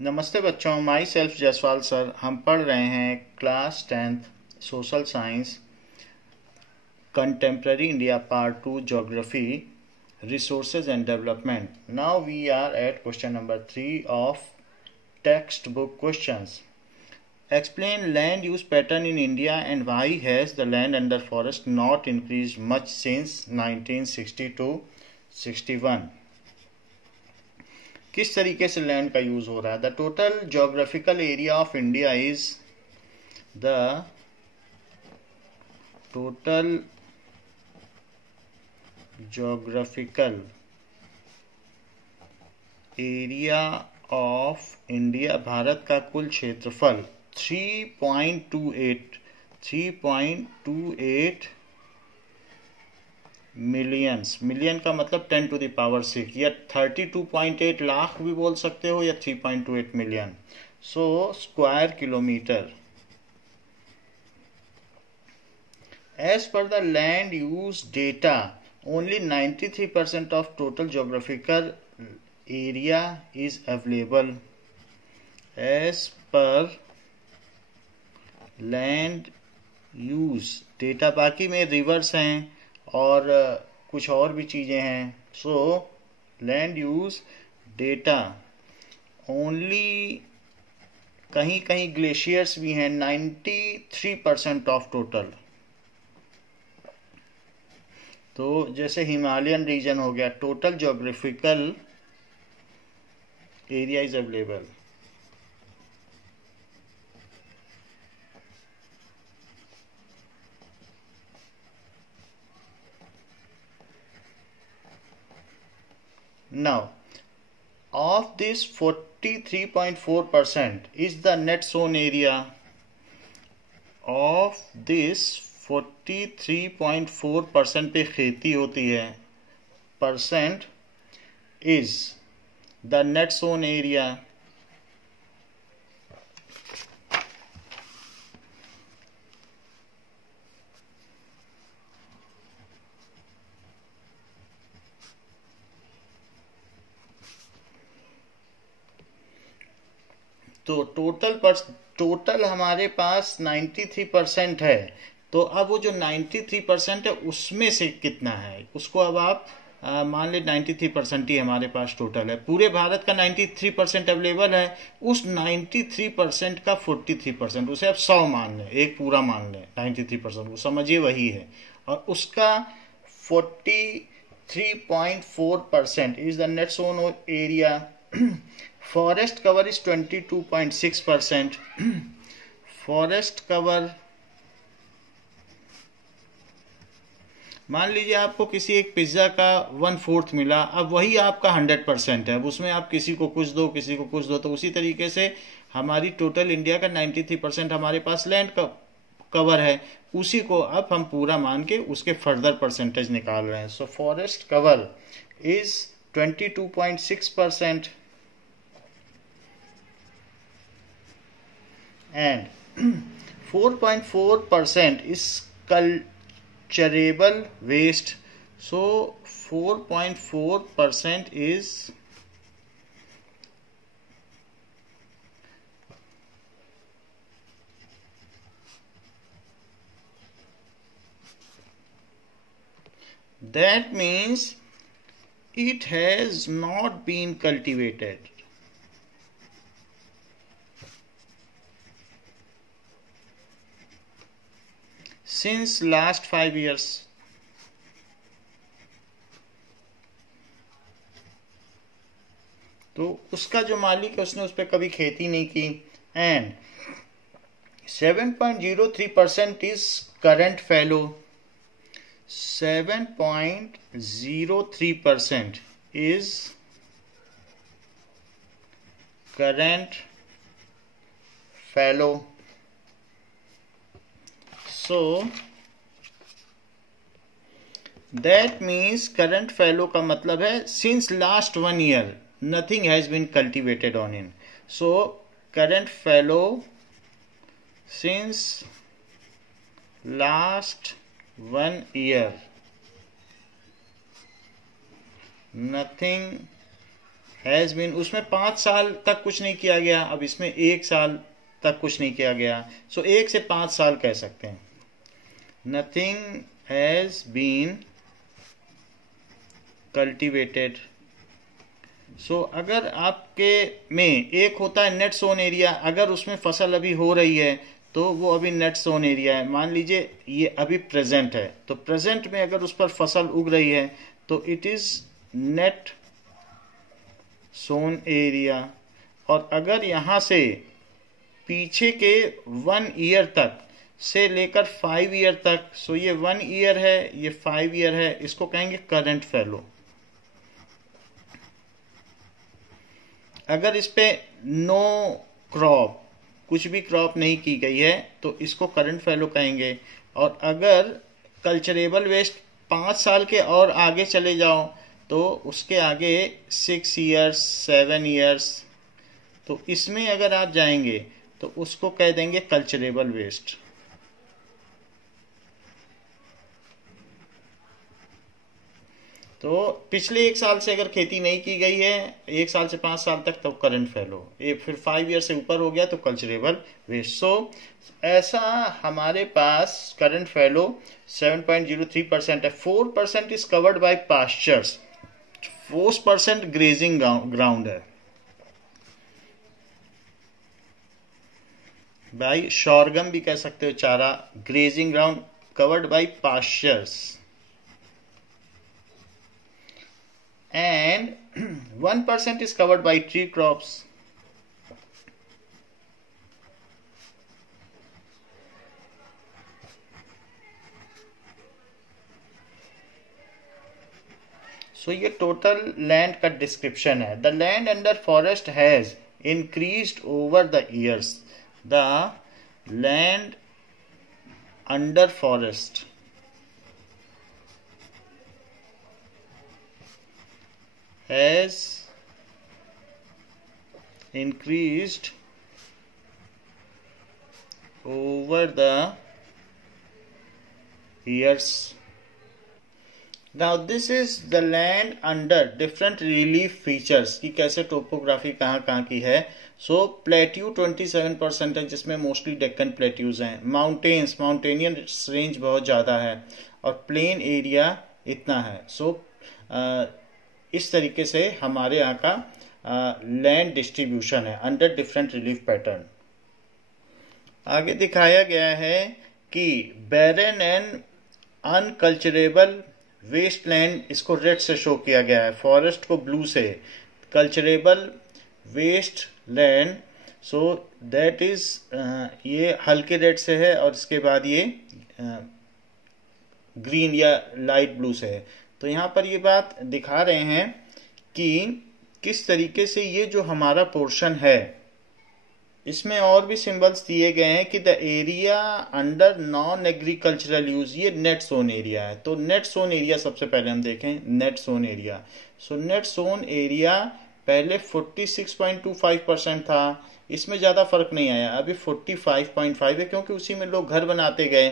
नमस्ते बच्चों, my self Jaiswal sir. हम पढ़ रहे हैं class 10th social science contemporary India part 2 geography resources and development. Now we are at question number 3 of text book questions. Explain land use pattern in India and why has the land under forest not increased much since 1960 to 61? किस तरीके से land का use हो रहा है? The total geographical area of India is the total geographical area of India, Bharat का कुल क्षेत्रफल 3.28 मिलियंस। मिलियन का मतलब 10 टू द पावर 6 या 32.8 लाख भी बोल सकते हो या 3.28 million. So square kilometre. As per the land use data, only 93% of total geographical area is available. As per land use data, बाकी में रिवर्स हैं और कुछ और भी चीज़ें हैं। So land use data only, कहीं कहीं ग्लेशियर्स भी हैं, 93% ऑफ टोटल। तो जैसे हिमालयन रीजन हो गया, total geographical area is available. Now, of this 43.4% is the net sown area. Of this 43.4% पे खेती होती है, percent is the net sown area. तो टोटल हमारे पास 93% है। तो अब वो जो 93% है उसमें से कितना है, उसको अब आप मान ले 93% ही हमारे पास टोटल है। पूरे भारत का 93% अवेलेबल है, उस 93% का 43%, उसे आप 100 मान लें, एक पूरा मान लें 93% को, समझिए वही है। और उसका 43.4% is the net sown area. Forest cover is 22.6%। Forest cover, मान लीजिए आपको किसी एक पिज्जा का 1/4 मिला, अब वही आपका 100% है। अब उसमें आप किसी को कुछ दो, किसी को कुछ दो, तो उसी तरीके से हमारी टोटल इंडिया का 93% हमारे पास लैंड का कवर है, उसी को अब हम पूरा मान के उसके फर्दर परसेंटेज निकाल रहे हैं। So forest cover is 22.6% and 4.4% is culturable waste. So 4.4% is that means it has not been cultivated. Since last 5 years. तो उसका जो मालिक है उसने उस पर कभी खेती नहीं की। And 7.03% is current fallow. 7.03% is current fallow. So that means current fallow का मतलब है since last 1 year nothing has been cultivated on it. So current fallow since last 1 year nothing has been, उसमें 5 साल तक कुछ नहीं किया गया, अब इसमें 1 साल तक कुछ नहीं किया गया, सो 1 से 5 साल कह सकते हैं। Nothing has been cultivated. So अगर आपके में एक होता है नेट सोन एरिया, अगर उसमें फसल अभी हो रही है तो वो अभी नेट सोन एरिया है। मान लीजिए ये अभी प्रेजेंट है, तो प्रेजेंट में अगर उस पर फसल उग रही है तो it is net sown area. और अगर यहाँ से पीछे के 1 ईयर तक से लेकर 5 ईयर तक, सो ये 1 ईयर है, ये 5 ईयर है, इसको कहेंगे करंट फैलो। अगर इस पे नो क्रॉप, कुछ भी क्रॉप नहीं की गई है, तो इसको करंट फैलो कहेंगे। और अगर कल्चरेबल वेस्ट 5 साल के और आगे चले जाओ तो उसके आगे 6 ईयर्स 7 ईयर्स, तो इसमें अगर आप जाएंगे तो उसको कह देंगे कल्चरेबल वेस्ट। तो पिछले 1 साल से अगर खेती नहीं की गई है 1 साल से 5 साल तक, तो करंट फैलो। ये फिर 5 ईयर से ऊपर हो गया तो कल्चरेबल वेस्ट। सो ऐसा हमारे पास करंट फैलो 7.03% है। 4% is covered by pastures, 4% grazing ground है, बाई शोरगम भी कह सकते हो, चारा, grazing ground covered by pastures. And 1% is covered by tree crops. So ये टोटल लैंड का डिस्क्रिप्शन है। The land under forest has increased over the years. The land under forest has increased over the years. Now this is the land under different relief features कि कैसे topography कहाँ कहाँ की है। सो plateau 27% है, जिसमें मोस्टली डेक्कन प्लेट्यूज हैं। Mountains, माउंटेनियन range बहुत ज़्यादा है, और प्लेन एरिया इतना है। सो इस तरीके से हमारे यहाँ का लैंड डिस्ट्रीब्यूशन है अंडर डिफरेंट रिलीफ पैटर्न। आगे दिखाया गया है कि barren and unculturable waste land, इसको रेड से शो किया गया है, फॉरेस्ट को ब्लू से, culturable waste land, so that is ये हल्के रेड से है, और इसके बाद ये ग्रीन या लाइट ब्लू से है। तो यहाँ पर ये बात दिखा रहे हैं कि किस तरीके से ये जो हमारा पोर्शन है, इसमें और भी सिंबल्स दिए गए हैं कि the area under non agricultural use, ये नेट सोन एरिया है। तो नेट सोन एरिया सबसे पहले हम देखें, net sown area. So net sown area पहले 46.25% था, इसमें ज़्यादा फर्क नहीं आया, अभी 45.5 है, क्योंकि उसी में लोग घर बनाते गए।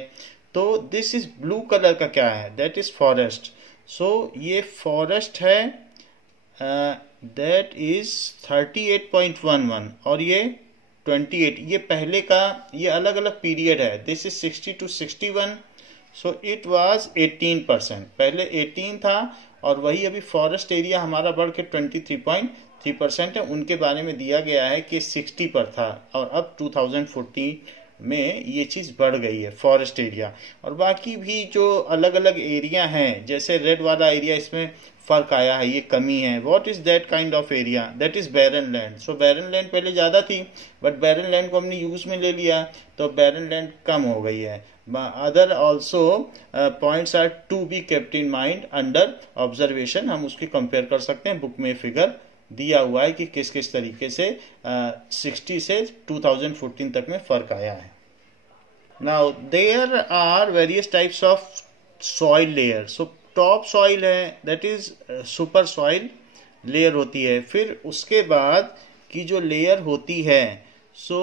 तो दिस इज ब्लू कलर का क्या है, दैट इज फॉरेस्ट। सो ये फॉरेस्ट है, दैट इज 38.11, और ये 28, ये पहले का, ये अलग अलग पीरियड है। This is 60 to 61, so it was 18%, पहले 18 था, और वही अभी फॉरेस्ट एरिया हमारा बढ़ के 23.3% है। उनके बारे में दिया गया है कि 60 पर था, और अब 2014 में ये चीज़ बढ़ गई है फॉरेस्ट एरिया। और बाकी भी जो अलग अलग एरिया हैं, जैसे रेड वाला एरिया, इसमें फर्क आया है, ये कमी है। What is that kind of area, that is barren land. So barren land पहले ज़्यादा थी, बट बैरन लैंड को हमने यूज में ले लिया, तो बैरन लैंड कम हो गई है। Other also points are to be kept in mind under observation, हम उसकी कंपेयर कर सकते हैं। बुक में फिगर दिया हुआ है कि किस किस तरीके से 60 से 2014 तक में फर्क आया है। Now there are various types of soil layer. So top soil है, that is super soil layer होती है। फिर उसके बाद की जो लेयर होती है, सो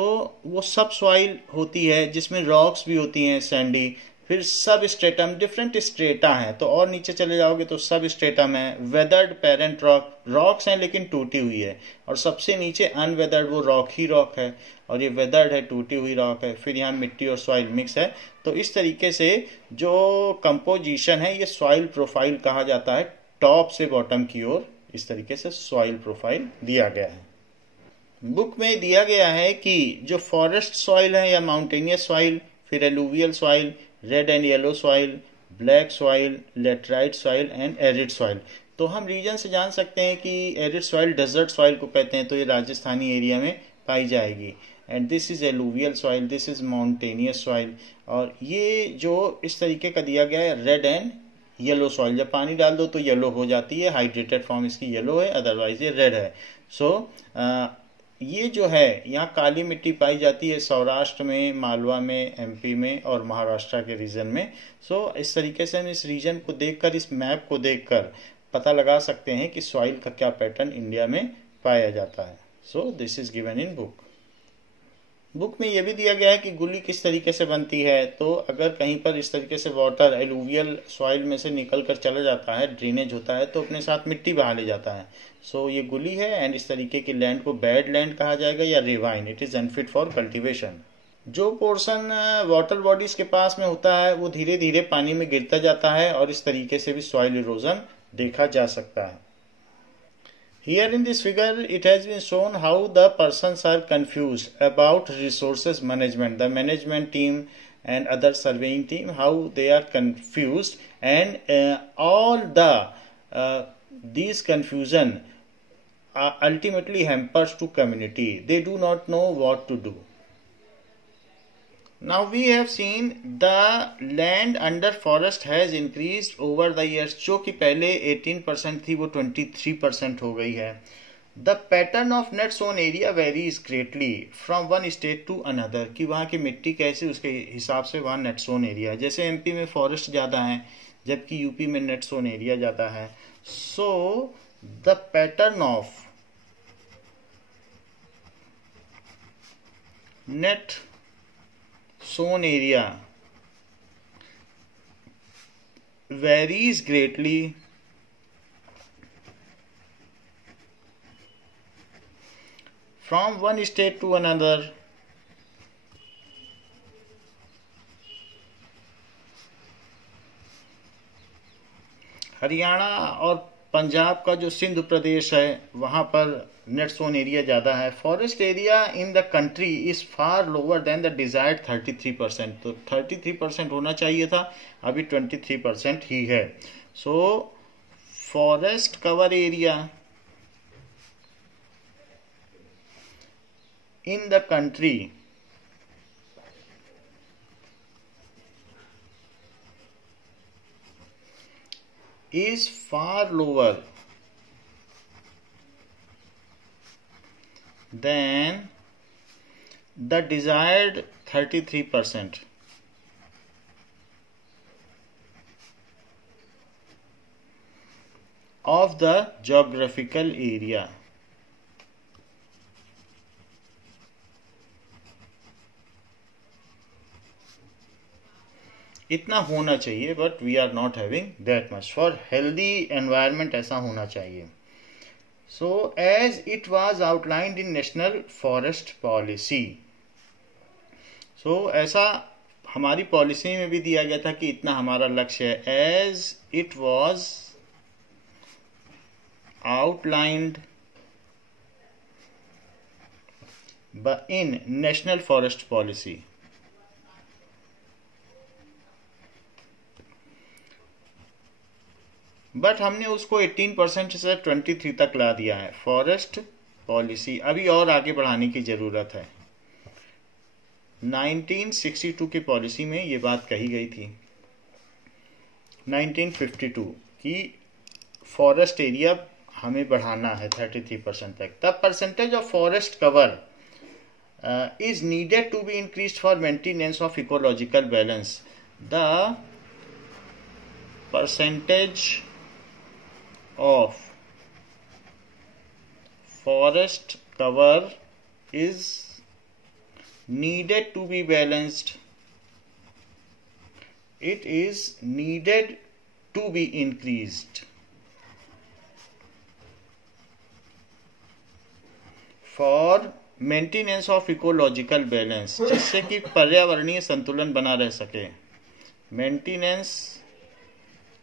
वो सब सॉइल होती है, जिसमें रॉक्स भी होती हैं, सैंडी। फिर सब स्ट्रेटम, डिफरेंट स्ट्रेटा हैं, तो और नीचे चले जाओगे तो सब स्ट्रेटम है। वेदर्ड पेरेंट रॉक, रॉक्स हैं लेकिन टूटी हुई है, और सबसे नीचे अनवेदर्ड, वो रॉक ही रॉक है, और ये वेदर्ड है, टूटी हुई रॉक है। फिर यहाँ मिट्टी और सॉइल मिक्स है। तो इस तरीके से जो कंपोजिशन है ये सॉइल प्रोफाइल कहा जाता है, टॉप से बॉटम की ओर इस तरीके से सॉइल प्रोफाइल दिया गया है। बुक में दिया गया है कि जो फॉरेस्ट सॉइल है या माउंटेनियस सॉइल, फिर alluvial soil, red and yellow soil, black soil, laterite soil and arid soil. तो हम रीजन से जान सकते हैं कि एरिड सॉइल डेजर्ट सॉइल को कहते हैं, तो ये राजस्थानी एरिया में पाई जाएगी। And this is alluvial soil, this is mountainous soil. और ये जो इस तरीके का दिया गया है रेड एंड येलो सॉइल, जब पानी डाल दो तो येलो हो जाती है, हाइड्रेटेड फॉर्म इसकी येलो है, अदरवाइज ये रेड है। सो ये जो है यहाँ काली मिट्टी पाई जाती है सौराष्ट्र में, मालवा में, एमपी में और महाराष्ट्र के रीजन में। सो इस तरीके से हम इस रीजन को देखकर, इस मैप को देखकर पता लगा सकते हैं कि सॉइल का क्या पैटर्न इंडिया में पाया जाता है। So this is given in book. Book में यह भी दिया गया है कि गुल्ली किस तरीके से बनती है। तो अगर कहीं पर इस तरीके से वाटर एलुवियल सॉइल में से निकल कर चला जाता है, ड्रेनेज होता है, तो अपने साथ मिट्टी बहा ले जाता है। सो ये गुल्ली है, एंड इस तरीके की लैंड को बैड लैंड कहा जाएगा या rewind, it is unfit for cultivation. जो पोर्शन वाटर बॉडीज के पास में होता है वो धीरे धीरे पानी में गिरता जाता है, और इस तरीके से भी सॉइल इरोजन देखा जा सकता है। Here in this figure, it has been shown how the persons are confused about resources management. The management team and other surveying team, how they are confused, and all these confusion ultimately hampers to community. They do not know what to do. Now we have seen the land under forest has increased over the years, जो कि पहले 18% थी वो 23% हो गई है। The pattern of net sown area varies greatly from one state to another, कि वहाँ की मिट्टी कैसे, उसके हिसाब से वहाँ नेट सोन एरिया है। जैसे एमपी में फॉरेस्ट ज़्यादा है, जबकि यूपी में नेट सोन एरिया ज़्यादा है। So the pattern of net sown area varies greatly from one state to another. Haryana और पंजाब का जो सिंध प्रदेश है वहाँ पर नेट सोन एरिया ज़्यादा है। Forest area in the country is far lower than the desired 33%। तो 33% होना चाहिए था, अभी 23% ही है। So forest cover area in the country is far lower than the desired 33% of the geographical area. इतना होना चाहिए, but we are not having that much. For healthy environment ऐसा होना चाहिए। So as it was outlined in national forest policy, so ऐसा हमारी policy में भी दिया गया था कि इतना हमारा लक्ष्य है। As it was outlined in national forest policy. But हमने उसको 18% से 23 तक ला दिया है। फॉरेस्ट पॉलिसी अभी और आगे बढ़ाने की ज़रूरत है। 1962 की पॉलिसी में ये बात कही गई थी, 1952 की फॉरेस्ट एरिया हमें बढ़ाना है 33% तक। The percentage of forest cover is needed to be increased for maintenance of ecological balance. The percentage of forest cover is needed to be balanced it is needed to be increased for maintenance of ecological balance, जिससे कि पर्यावरणीय संतुलन बना रह सके. Maintenance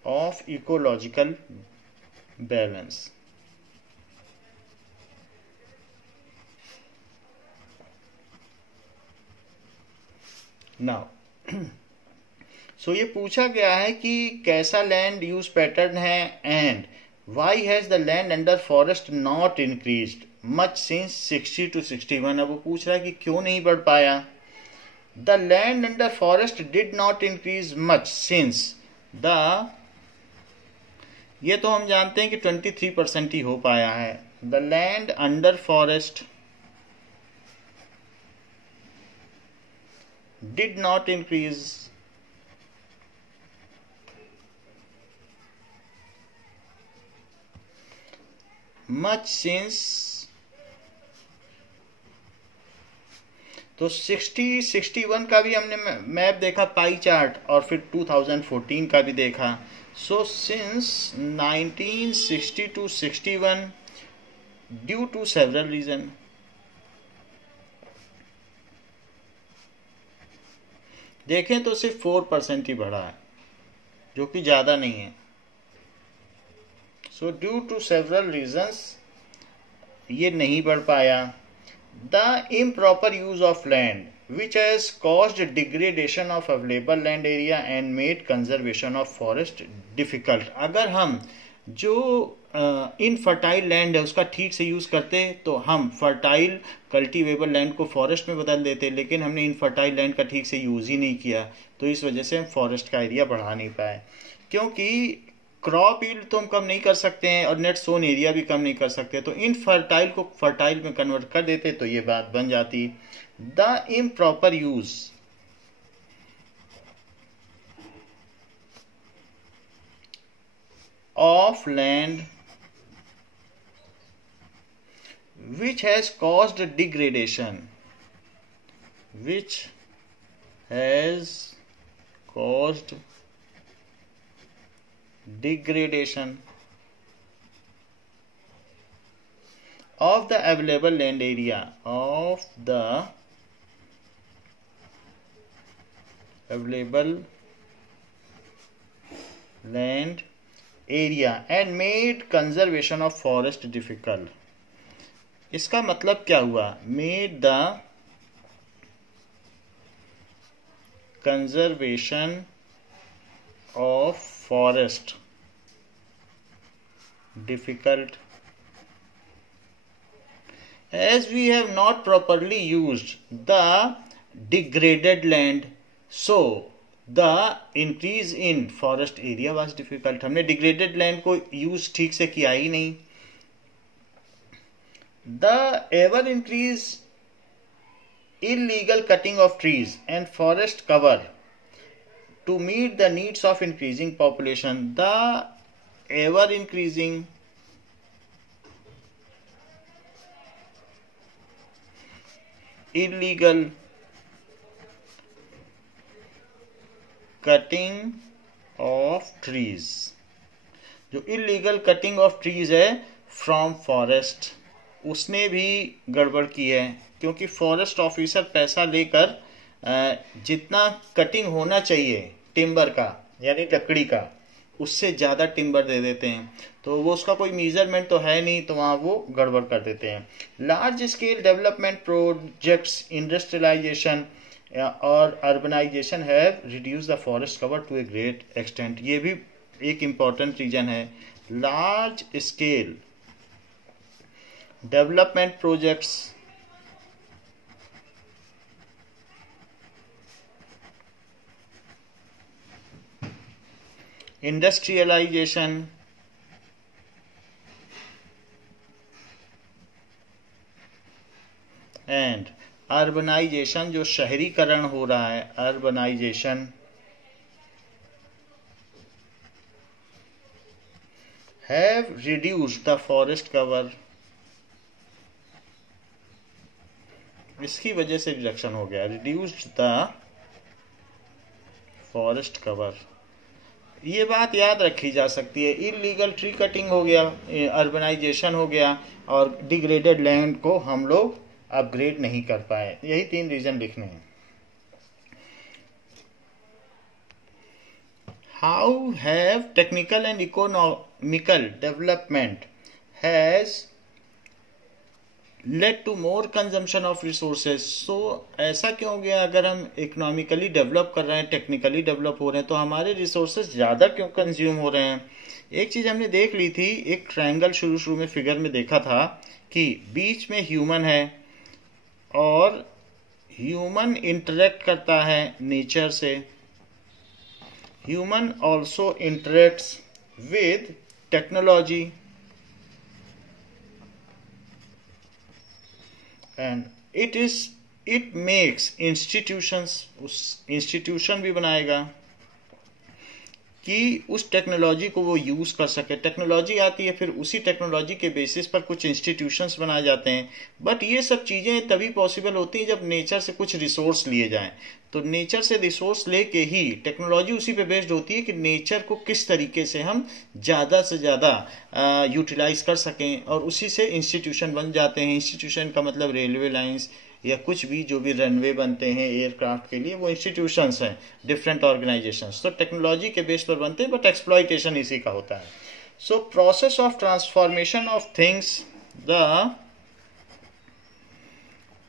of ecological balance. Now सो ये पूछा गया है कि कैसा लैंड यूज पैटर्न है and why has the land under forest not increased much since 60 to 61. अब वो पूछ रहा है कि क्यों नहीं बढ़ पाया. The land under forest did not increase much since the, ये तो हम जानते हैं कि 23% ही हो पाया है. The land under forest did not increase much since, तो 60-61 का भी हमने मैप देखा पाई चार्ट और फिर 2014 का भी देखा. So since 1960 to 61 due to several reason. देखें तो सिर्फ 4% ही बढ़ा है, जो कि ज़्यादा नहीं है. So due to several reasons ये नहीं बढ़ पाया. The improper use of land which has caused degradation of available land area and made conservation of forest difficult. अगर हम जो इनफर्टाइल लैंड है उसका ठीक से यूज करते तो हम फर्टाइल कल्टीवेबल लैंड को फॉरेस्ट में बदल देते, लेकिन हमने इनफर्टाइल लैंड का ठीक से यूज ही नहीं किया, तो इस वजह से हम फॉरेस्ट का एरिया बढ़ा नहीं पाए. क्योंकि क्रॉप यील्ड तो हम कम नहीं कर सकते हैं और नेट सोन एरिया भी कम नहीं कर सकते, तो इनफर्टाइल को फर्टाइल में कन्वर्ट कर देते तो ये बात बन जाती. The improper use of land which has caused degradation of the available land area and made conservation of forest difficult. इसका मतलब क्या हुआ? made the conservation of forest difficult as we have not properly used the degraded land, so the increase in forest area was difficult. हमने degraded land को use ठीक से किया ही नहीं. The ever increase illegal cutting of trees and forest cover to meet the needs of increasing population. The ever increasing illegal cutting of trees, जो illegal cutting of trees है from forest, उसने भी गड़बड़ की है. क्योंकि फॉरेस्ट ऑफिसर पैसा लेकर जितना कटिंग होना चाहिए टिम्बर का यानी लकड़ी का, उससे ज़्यादा टिम्बर दे देते हैं, तो वो उसका कोई मेजरमेंट तो है नहीं, तो वहाँ वो गड़बड़ कर देते हैं. Large scale development projects, industrialization और urbanization have reduce the forest cover to a great extent. ये भी एक इम्पॉर्टेंट रीजन है. Large scale development projects, industrialization and urbanization, जो शहरीकरण हो रहा है, urbanization have reduced the forest cover. इसकी वजह से रिडक्शन हो गया. रिड्यूस्ड द फॉरेस्ट कवर, ये बात याद रखी जा सकती है। इलीगल ट्री कटिंग हो गया, अर्बनाइजेशन हो गया, और डिग्रेडेड लैंड को हम लोग अपग्रेड नहीं कर पाए। यही 3 रीजन लिखने हैं। How have technical and economical development has led to more consumption of resources. So ऐसा क्यों हो गया? अगर हम इकोनॉमिकली डेवलप कर रहे हैं, टेक्निकली डेवलप हो रहे हैं, तो हमारे रिसोर्सेज ज़्यादा क्यों कंज्यूम हो रहे हैं? एक चीज़ हमने देख ली थी, एक ट्रायंगल शुरू में फिगर में देखा था कि बीच में ह्यूमन है और ह्यूमन इंटरेक्ट करता है नेचर से। Human also interacts with technology and it makes institutions, उस इंस्टीट्यूशन भी बनाएगा कि उस टेक्नोलॉजी को वो यूज़ कर सके। टेक्नोलॉजी आती है, फिर उसी टेक्नोलॉजी के बेसिस पर कुछ इंस्टीट्यूशंस बनाए जाते हैं। बट ये सब चीज़ें तभी पॉसिबल होती हैं जब नेचर से कुछ रिसोर्स लिए जाएं। तो नेचर से रिसोर्स लेके ही टेक्नोलॉजी उसी पे बेस्ड होती है कि नेचर को किस तरीके से हम ज़्यादा से ज़्यादा यूटिलाइज कर सकें, और उसी से इंस्टीट्यूशन बन जाते हैं। इंस्टीट्यूशन का मतलब रेलवे लाइंस या कुछ भी, जो भी रनवे बनते हैं एयरक्राफ्ट के लिए, वो इंस्टीट्यूशंस हैं, डिफरेंट ऑर्गेनाइजेशंस। तो टेक्नोलॉजी के बेस पर बनते हैं, बट एक्सप्लॉइटेशन इसी का होता है। So process of transformation of things, the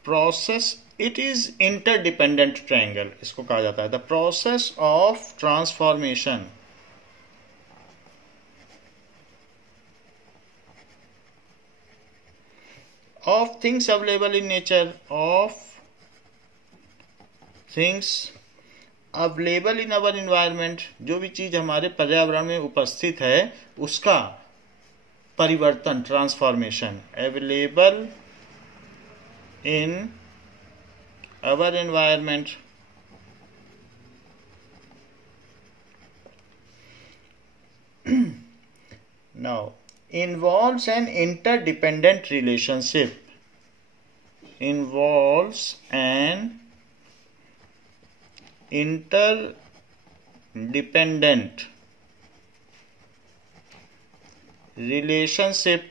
process, it is interdependent triangle इसको कहा जाता है। The process of transformation of things available in nature, of things available in our environment, जो भी चीज हमारे पर्यावरण में उपस्थित है उसका परिवर्तन, transformation. Available in our environment, now involves an interdependent relationship, involves an interdependent relationship।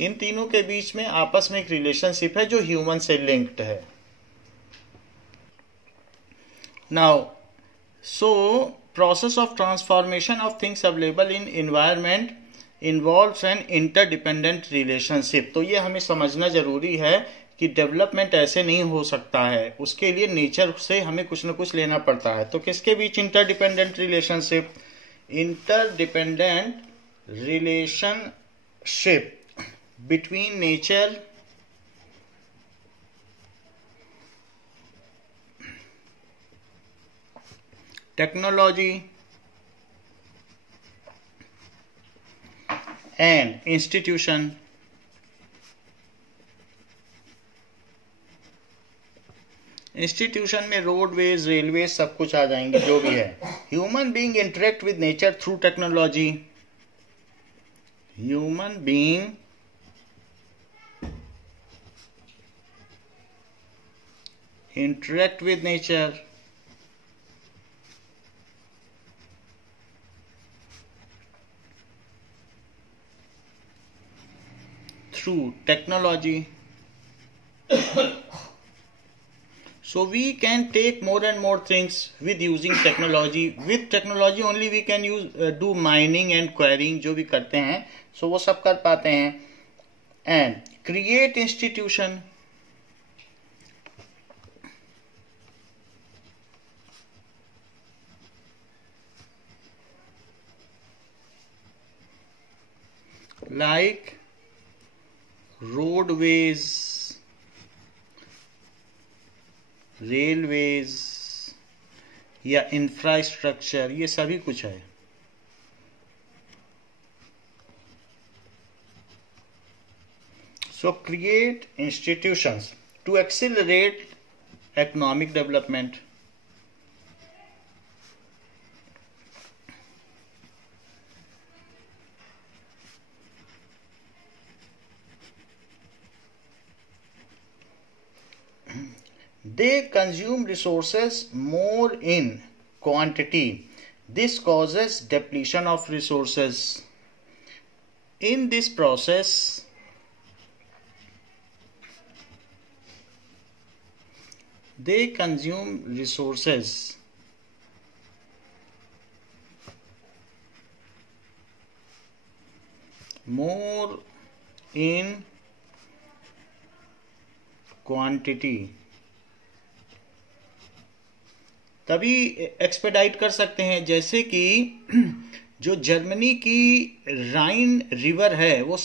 इन तीनों के बीच में आपस में एक रिलेशनशिप है जो ह्यूमन से लिंक्ड है। Now so process of transformation of things available in environment involves an interdependent relationship। तो ये हमें समझना जरूरी है कि डेवलपमेंट ऐसे नहीं हो सकता है, उसके लिए नेचर से हमें कुछ न कुछ लेना पड़ता है। तो किसके बीच interdependent relationship? Interdependent relationship between nature technology and institution. Institution में रोडवेज, रेलवे सब कुछ आ जाएंगे जो भी है। Human being interact with nature through technology, human being interact with nature through technology। So we can take more and more things with using technology। With technology only we can use do mining and quarrying, जो भी करते हैं so वो सब कर पाते हैं। and create institution, like roadways, railways या इंफ्रास्ट्रक्चर, ये सभी कुछ है। So create institutions to accelerate economic development. they consume resources more in quantity. This causes depletion of resources. In this process, they consume resources more in quantity. तभी expedite कर सकते हैं, जैसे कि जो जर्मनी की राइन रिवर है वो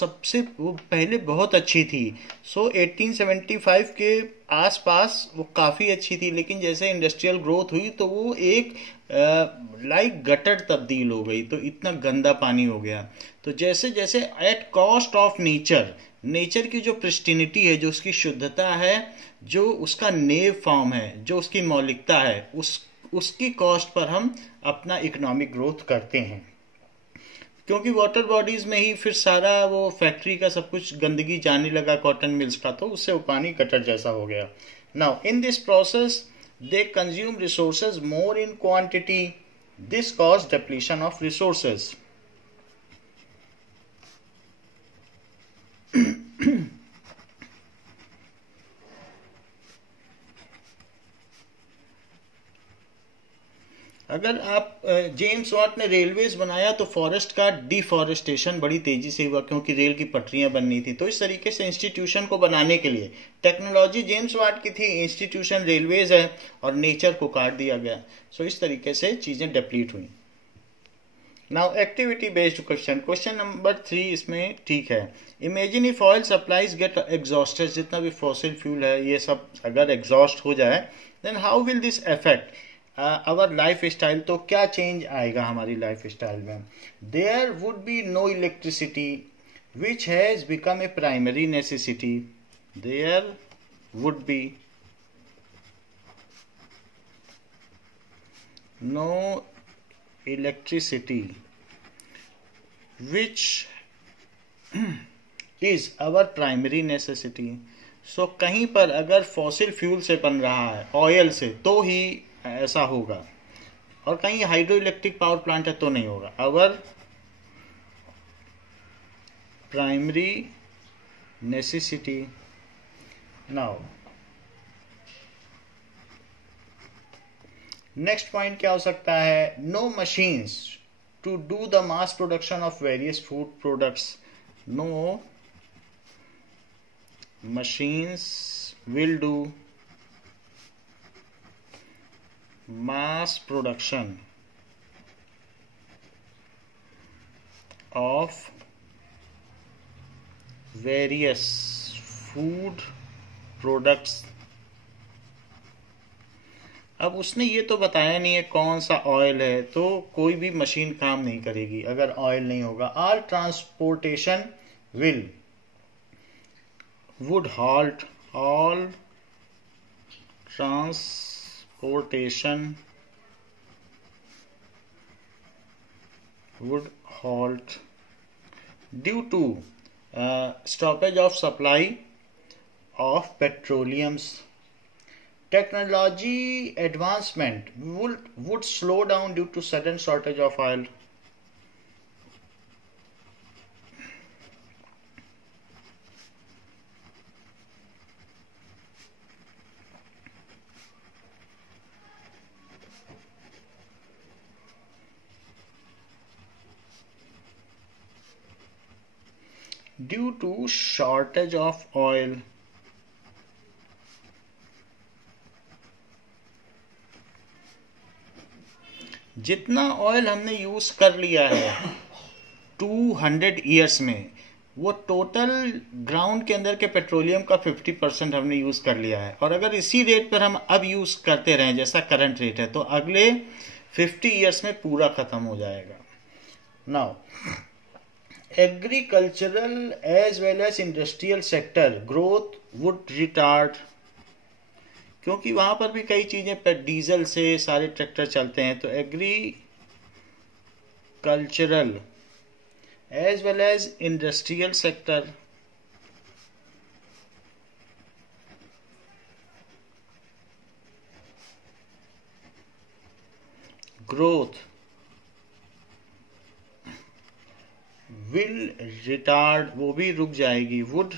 पहले बहुत अच्छी थी। 1875 के आसपास वो काफ़ी अच्छी थी, लेकिन जैसे इंडस्ट्रियल ग्रोथ हुई तो वो एक लाइक गटर तब्दील हो गई, तो इतना गंदा पानी हो गया। तो जैसे जैसे एट कॉस्ट ऑफ नेचर की जो प्रिस्टिनिटी है, जो उसकी शुद्धता है, जो उसका नेव फॉर्म है, जो उसकी मौलिकता है, उसकी कॉस्ट पर हम अपना इकोनॉमिक ग्रोथ करते हैं। क्योंकि वाटर बॉडीज में ही फिर सारा वो फैक्ट्री का सब कुछ गंदगी जाने लगा कॉटन मिल्स का, तो उससे वो पानी गटर जैसा हो गया। Now in this process they consume resources more in quantity. This cause depletion of resources. अगर आप जेम्स वाट ने रेलवेज बनाया तो फॉरेस्ट का डिफॉरेस्टेशन बड़ी तेजी से हुआ, क्योंकि रेल की पटरियां बननी थी। तो इस तरीके से इंस्टीट्यूशन को बनाने के लिए टेक्नोलॉजी जेम्स वाट की थी, इंस्टीट्यूशन रेलवेज है, और नेचर को काट दिया गया। सो इस तरीके से चीजें डिप्लीट हुई। Now activity based question number 3 इसमें ठीक है। Imagine if oil supplies get exhausted, जितना भी फॉसिल फ्यूल है ये सब अगर एग्जॉस्ट हो जाए, then how will this affect our life style. तो क्या चेंज आएगा हमारी लाइफ स्टाइल में। There would be no electricity which has become a primary necessity. There would be no electricity which is our primary necessity. So कहीं पर अगर fossil fuel से बन रहा है, ऑयल से, तो ही ऐसा होगा, और कहीं हाइड्रो इलेक्ट्रिक पावर प्लांट है तो नहीं होगा। Our primary necessity. Now next point क्या हो सकता है। No machines to do the mass production of various food products. No machines will do mass production of various food products। अब उसने ये तो बताया नहीं है कौन सा ऑयल है, तो कोई भी मशीन काम नहीं करेगी अगर ऑयल नहीं होगा। All transportation would halt, all transportation would halt due to stoppage of supply of petroleums. Technology advancement would slow down due to sudden shortage of oil. Due to shortage of oil, जितना oil हमने use कर लिया है 200 years में, वो total ground के अंदर के पेट्रोलियम का 50% हमने यूज कर लिया है। और अगर इसी रेट पर हम अब यूज करते रहें जैसा करंट रेट है, तो अगले 50 ईयर्स में पूरा खत्म हो जाएगा। Now agricultural as well as industrial sector growth would retard, क्योंकि वहां पर भी कई चीजें पर डीजल से सारे ट्रैक्टर चलते हैं। तो agricultural as well as industrial sector growth will retard, वो भी रुक जाएगी, वुड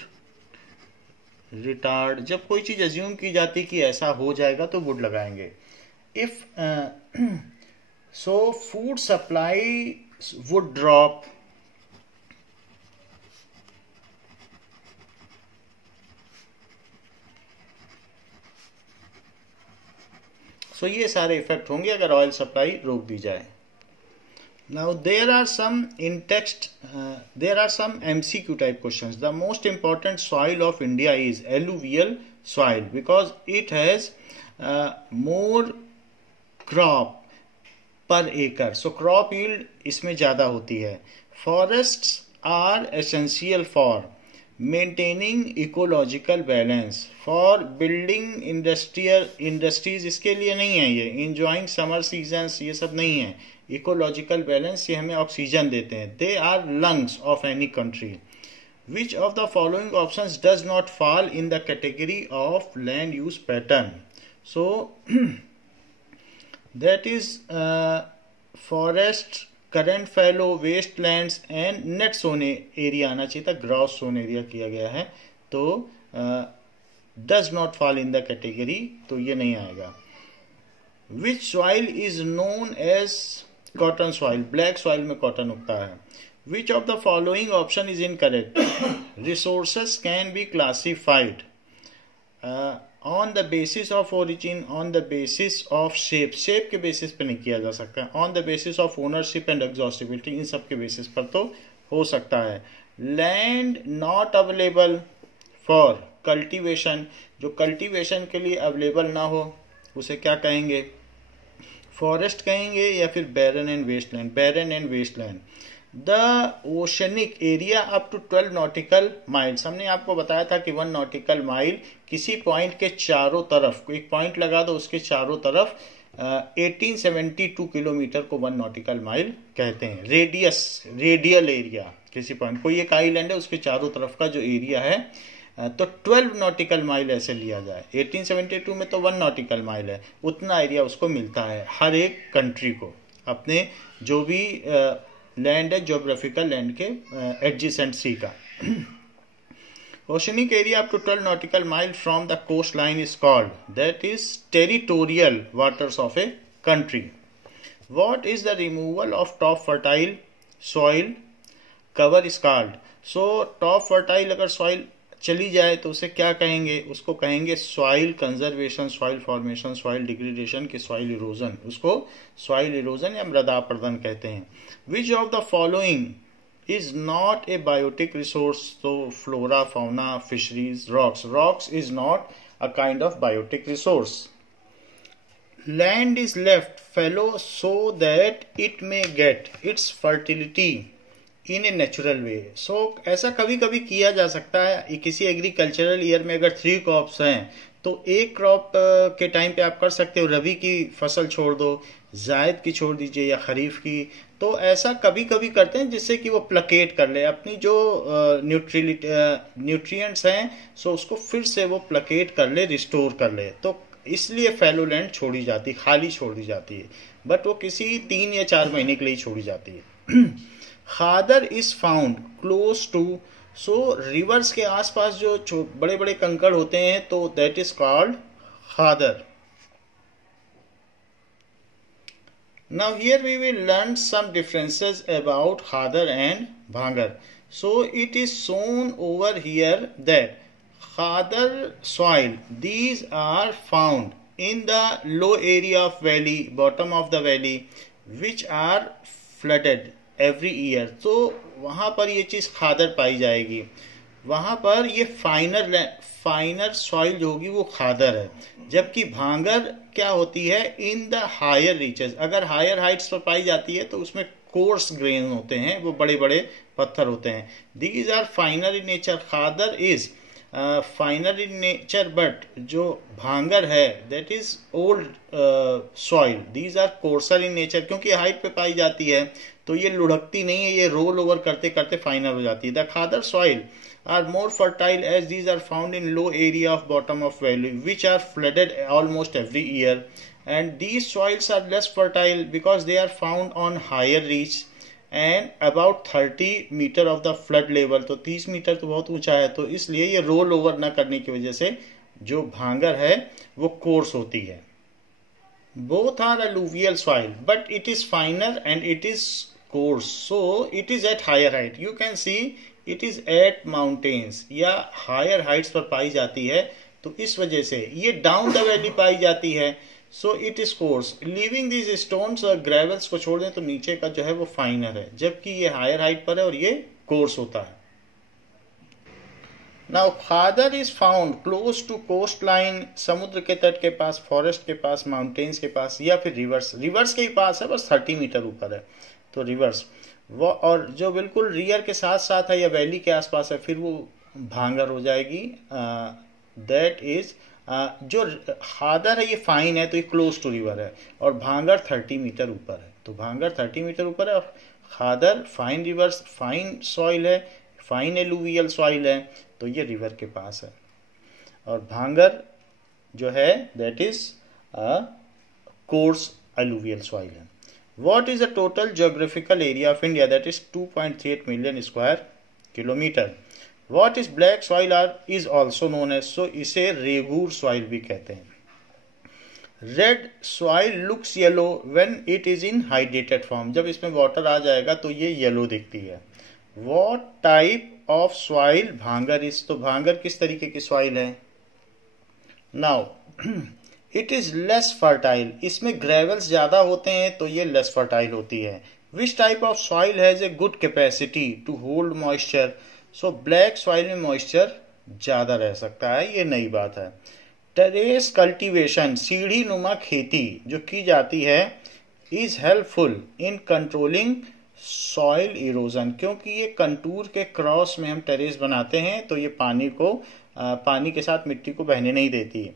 रिटार्ड। जब कोई चीज अज्यूम की जाती कि ऐसा हो जाएगा तो वुड लगाएंगे। If so food supply would drop, so ये सारे इफेक्ट होंगे अगर ऑयल सप्लाई रोक दी जाए। Now there are some in text, there are some MCQ type questions. The most important soil of India is alluvial soil because it has more crop per acre. So crop yield इसमें ज़्यादा होती है. Forests are essential for maintaining ecological balance, for building industries इसके लिए नहीं है ये, enjoying summer seasons ये सब नहीं है. इकोलॉजिकल बैलेंस ये हमें ऑक्सीजन देते हैं. They are lungs of any country. Which of the following options does not fall in the category of land use pattern. So that is forest, current fallow, waste lands and net sown area आना चाहिए था, gross sown area किया गया है, तो does not fall in the category, तो ये नहीं आएगा. Which soil is known as cotton soil, black soil में कॉटन उगता है. Which of the following option is incorrect. Resources can be classified on the basis of origin, on the basis of shape, shape के basis पे नहीं किया जा सकता, on the basis of ownership and exhaustibility, इन सब के बेसिस पर तो हो सकता है. Land not available for cultivation, जो कल्टीवेशन के लिए अवेलेबल ना हो उसे क्या कहेंगे, फॉरेस्ट कहेंगे या फिर barren and wasteland, barren and wasteland. The oceanic area up to 12 nautical miles, हमने आपको बताया था कि 1 नॉटिकल माइल किसी पॉइंट के चारों तरफ, एक पॉइंट लगा दो उसके चारों तरफ 1872 किलोमीटर को 1 नॉटिकल माइल कहते हैं. रेडियस, रेडियल एरिया, किसी पॉइंट, कोई एक आइलैंड है उसके चारों तरफ का जो एरिया है, तो 12 नॉटिकल माइल ऐसे लिया जाए. 1872 में तो 1 नॉटिकल माइल है, उतना एरिया उसको मिलता है हर एक कंट्री को, अपने जो भी लैंड है, ज्योग्राफिकल लैंड के एडजेसेंट सी का. Oceanic area up to 12 nautical mile from the coast line is called, that is territorial waters of a country. What is the removal of top fertile soil cover is called. So top fertile अगर soil चली जाए तो उसे क्या कहेंगे, उसको कहेंगे soil conservation, soil formation, soil degradation के सॉइल इरोजन, उसको सॉइल इरोजन या मृदा अपरदन कहते हैं. Which of the following is not a biotic resource. तो flora, fauna, fisheries, rocks. Rocks is not a kind of biotic resource. Land is left fallow so that it may get its fertility in a natural way. So ऐसा कभी कभी किया जा सकता है. किसी agricultural year में अगर 3 क्रॉप्स हैं तो एक क्रॉप के टाइम पे आप कर सकते हो, रबी की फसल छोड़ दो, जायद की छोड़ दीजिए या खरीफ की. तो ऐसा कभी कभी करते हैं जिससे कि वो प्लकेट कर ले अपनी जो न्यूट्रिएंट्स हैं, सो उसको फिर से वो प्लकेट कर ले, रिस्टोर कर ले. तो इसलिए फैलो लैंड छोड़ी जाती, खाली छोड़ दी जाती है, बट वो किसी 3 या 4 महीने के लिए छोड़ी जाती है. Khadar is found close to. So rivers के आसपास जो बड़े बड़े कंकड़ होते हैं तो that is called khadar. Now here we will learn some differences about Khadar and Bhangar. So it is shown over here that Khadar soil, these are found in the low area of valley, bottom of the valley, which are flooded every year. तो वहाँ पर ये चीज़ खादर पाई जाएगी. वहाँ पर ये फाइनर soil जो होगी वो खादर है. जबकि भांगर क्या होती है, इन द हायर रीचेस, अगर हायर हाइट्स पर पाई जाती है तो उसमें कोर्स ग्रेन होते हैं, वो बड़े बड़े पत्थर होते हैं. These are finer in nature. Khadar is finer in nature, but जो भांगर है that is old soil. These are coarser in nature, क्योंकि हाइट पे पाई जाती है तो ये लुढ़कती नहीं है, ये रोल ओवर करते करते फाइनर हो जाती है. The khadar soil are more fertile as these are found in low area of bottom of valley which are flooded almost every year. and these soils are less fertile because they are found on higher reach and about 30 metre of the flood level. तो 30 metre तो बहुत ऊंचा है, तो इसलिए ये roll over ना करने की वजह से जो भांगर है वो कोर्स होती है। Both are alluvial soil but it is finer and it is coarse, so it is at higher height. You can see it is at mountains या higher heights पर पाई जाती है, तो इस वजह से ये डाउन द वैली पाई जाती है। So it is course, leaving these stones और ग्रेवल्स को छोड़ दें तो नीचे का जो है वो फाइनर है, जबकि ये हायर हाइट पर है और ये कोर्स होता है। Now khadar is found close to coast line, समुद्र के तट के पास, फॉरेस्ट के पास, माउंटेन्स के पास या फिर रिवर्स। रिवर्स के पास है, बस 30 मीटर ऊपर है तो रिवर्स वो, और जो बिल्कुल रियर के साथ साथ है या वैली के आसपास है फिर वो भांगर हो जाएगी। दैट इज जो खादर है ये फाइन है तो ये क्लोज टू रिवर है, और भांगर 30 मीटर ऊपर है। तो भांगर 30 मीटर ऊपर है और खादर फाइन रिवर्स, फाइन सॉइल है, फाइन एलुवियल सॉइल है, तो ये रिवर के पास है। और भांगर जो है that is coarse alluvial soil है। What is the total geographical area of India? That is 2.38 million square kilometre. What is black soil is also known as, so इसे रेगूर सॉइल भी कहते हैं। Red soil looks yellow when it is in hydrated form, जब इसमें water आ जाएगा तो ये yellow दिखती है। What type of soil bhangar is? तो भांगर किस तरीके की सॉइल है? Now it is less fertile, इसमें ग्रेवल्स ज्यादा होते हैं तो ये लेस फर्टाइल होती है। Which type of soil has a good capacity to hold moisture? So black soil में मॉइस्चर ज्यादा रह सकता है, ये नई बात है। टेरेस कल्टीवेशन, सीढ़ी नुमा खेती जो की जाती है, is helpful in controlling soil erosion, क्योंकि ये कंटूर के क्रॉस में हम टेरेस बनाते हैं तो ये पानी के साथ मिट्टी को बहने नहीं देती है।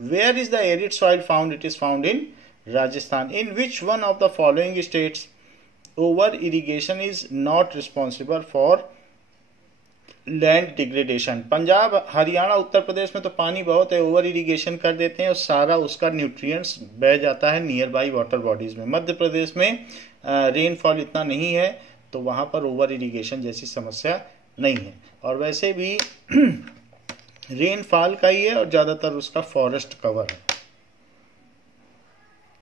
Where is the arid soil found? It is found in Rajasthan. In which one of the following states over irrigation is not responsible for land degradation? Punjab, Haryana, Uttar Pradesh में तो पानी बहुत है, ओवर इरिगेशन कर देते हैं और सारा उसका न्यूट्रिएंट्स बह जाता है नियर बाई वाटर बॉडीज में। मध्य प्रदेश में रेनफॉल इतना नहीं है तो वहां पर ओवर इरिगेशन जैसी समस्या नहीं है, और वैसे भी रेनफॉल का ही है और ज्यादातर उसका फॉरेस्ट कवर है।